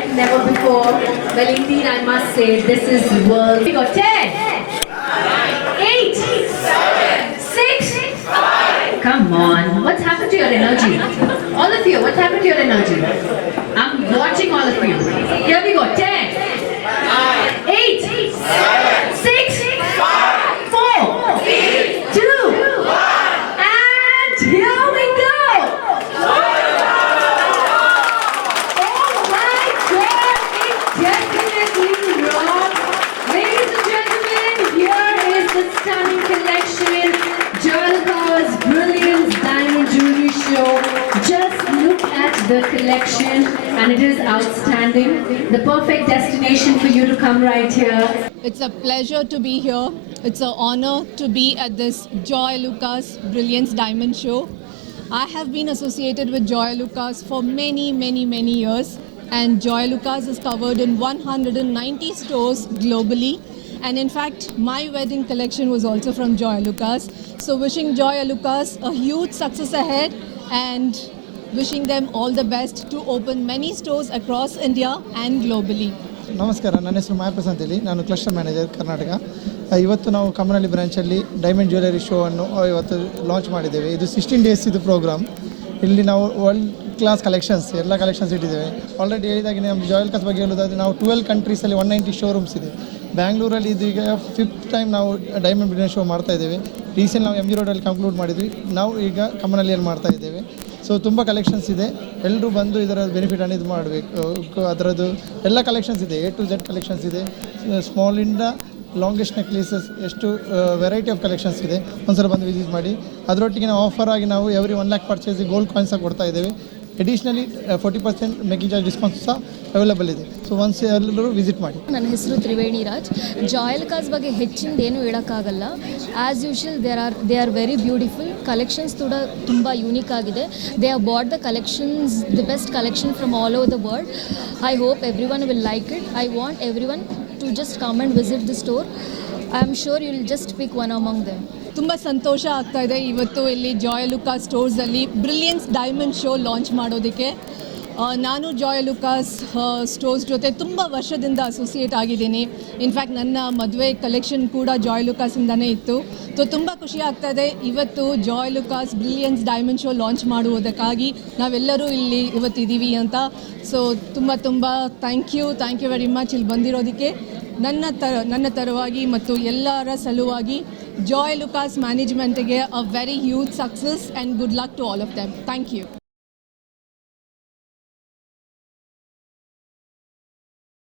like never before. Well, indeed, I must say, this is world. We got 10, 8, 6. Come on, what's happened to your energy? All of you, what's happened to your energy? I'm watching all of you. Here we go. 10, 8, 6, 4, 2, and here we go. Oh my God, it definitely rocks. Ladies and gentlemen, here is the stunning collection. Joyalukka's Brilliance Diamond Jewelry Show. Just look at the collection and it is outstanding. The perfect destination for you to come right here. It's a pleasure to be here. It's an honor to be at this Joyalukka's Brilliance Diamond Show. I have been associated with Joyalukkas for many years, and Joyalukkas is covered in 190 stores globally. And in fact, my wedding collection was also from Joyalukkas. So wishing Joyalukkas a huge success ahead and wishing them all the best to open many stores across India and globally. ನಮಸ್ಕಾರ, ನನ್ನ ಹೆಸರು ಮಾಯಪ್ರಸ್ ಅಂತೇಳಿ, ನಾನು cluster manager Karnataka. ಇವತ್ತು ನಾವು ಕಮ್ಮನಹಳ್ಳಿ ಬ್ರಾಂಚಲ್ಲಿ diamond jewellery show ಅನ್ನು ಇವತ್ತು ಲಾಂಚ್ ಮಾಡಿದ್ದೇವೆ. ಇದು 16 ಡೇಸ್ ಇದು ಪ್ರೋಗ್ರಾಮ್. ಇಲ್ಲಿ ನಾವು ವರ್ಲ್ಡ್ ಕ್ಲಾಸ್ ಕಲೆಕ್ಷನ್ಸ್ ಎಲ್ಲ ಕಲೆಕ್ಷನ್ಸ್ ಇಟ್ಟಿದ್ದೇವೆ. ಆಲ್ರೆಡಿ ಹೇಳಿದಾಗೆ ನಮ್ಮ ಜಾಯಲ್ಕಾಸ್ ಬಗ್ಗೆ ಹೇಳೋದಾದರೆ ನಾವು 12 ಕಂಟ್ರೀಸಲ್ಲಿ 190 ಶೋರೂಮ್ಸ್ ಇದೆ. ಬ್ಯಾಂಗ್ಳೂರಲ್ಲಿ ಇದು ಈಗ 5th ಟೈಮ್ ನಾವು ಡೈಮಂಡ್ ಬಿಸ್ನೆಸ್ ಶೋ ಮಾಡ್ತಾ ಇದ್ದೇವೆ. ರೀಸೆಂಟ್ ನಾವು MG ರೋಡಲ್ಲಿ ಕಂಕ್ಲೂಡ್ ಮಾಡಿದ್ವಿ. ನಾವು ಈಗ ಕಮ್ಮನಹಳ್ಳಿಯಲ್ಲಿ ಮಾಡ್ತಾ ಇದ್ದೇವೆ. ಸೊ ತುಂಬ ಕಲೆಕ್ಷನ್ಸ್ ಇದೆ. ಎಲ್ಲರೂ ಬಂದು ಇದರ ಬೆನಿಫಿಟ್ ಇದು ಮಾಡಬೇಕು. ಅದರದ್ದು ಎಲ್ಲ ಕಲೆಕ್ಷನ್ಸ್ ಇದೆ, A to Z ಕಲೆಕ್ಷನ್ಸ್ ಇದೆ. ಸ್ಮಾಲಿಂದ ಲಾಂಗೆಸ್ಟ್ ನೆಕ್ಲೇಸಸ್ ಎಷ್ಟು ವೆರೈಟಿ ಆಫ್ ಕಲೆಕ್ಷನ್ಸ್ ಇದೆ. ಒಂದ್ಸಲ ಬಂದು ವಿಸಿಟ್ ಮಾಡಿ. ಅದರೊಟ್ಟಿಗೆ ನಾವು ಆಫರ್ ಆಗಿ ನಾವು ಎವ್ರಿ 1 lakh ಪರ್ಚೇಸ್ ಗೋಲ್ಡ್ ಕಾಯಿನ್ಸ್ ಕೊಡ್ತಾ ಇದ್ದೇವೆ. ಎಡಿಷ್ನಲಿ 40% ಮೇಕಿಂಗ್ ಚಾರ್ಜ್ ಡಿಸ್ಕೌಂಟ್ ಸಹ ಅವೈಲೇಬಲ್ ಇದೆ. ಸೊ ಒನ್ಸ್ ಎಲ್ಲರೂ ವಿಸಿಟ್ ಮಾಡಿ. ನನ್ನ ಹೆಸರು ತ್ರಿವೇಣಿ ರಾಜ್. ಜಾಯಲ್ಕಾಸ್ ಬಗ್ಗೆ ಹೆಚ್ಚಿಂದ ಏನು ಹೇಳೋಕ್ಕಾಗಲ್ಲ. As usual they are very beautiful. Collections ಕೂಡ ತುಂಬ ಯೂನಿಕ್ ಆಗಿದೆ. They have bought the collections, the best collection from all over the world. I hope everyone will like it. I want everyone to just come and visit the store. I am sure you will just pick one among them. ತುಂಬ ಸಂತೋಷ ಆಗ್ತಾ ಇದೆ ಇವತ್ತು ಇಲ್ಲಿ ಜಾಯಲುಕ್ಕಾ ಸ್ಟೋರ್ಸಲ್ಲಿ brilliance diamond show launch ಮಾಡೋದಕ್ಕೆ. ನಾನು ಜಾಯಲುಕ್ಕಾಸ್ ಸ್ಟೋರ್ಸ್ ಜೊತೆ ತುಂಬ ವರ್ಷದಿಂದ ಅಸೋಸಿಯೇಟ್ ಆಗಿದ್ದೀನಿ. ಇನ್ಫ್ಯಾಕ್ಟ್ ನನ್ನ ಮದುವೆ ಕಲೆಕ್ಷನ್ ಕೂಡ ಜಾಯಲುಕ್ಕಾಸಿಂದನೇ ಇತ್ತು. ಸೊ ತುಂಬ ಖುಷಿ ಆಗ್ತಾಯಿದೆ ಇವತ್ತು ಜಾಯಲುಕ್ಕಾಸ್ ಬ್ರಿಲಿಯನ್ಸ್ ಡೈಮಂಡ್ ಶೋ ಲಾಂಚ್ ಮಾಡುವುದಕ್ಕಾಗಿ ನಾವೆಲ್ಲರೂ ಇಲ್ಲಿ ಇವತ್ತಿದ್ದೀವಿ ಅಂತ. ಸೊ ತುಂಬ ಥ್ಯಾಂಕ್ ಯು ವೆರಿ ಮಚ್ ಇಲ್ಲಿ ಬಂದಿರೋದಕ್ಕೆ. ನನ್ನ ತರವಾಗಿ ಮತ್ತು ಎಲ್ಲರ ಸಲುವಾಗಿ ಜಾಯಲುಕ್ಕಾಸ್ ಮ್ಯಾನೇಜ್ಮೆಂಟಿಗೆ a very huge success and good luck to all of them. Thank you.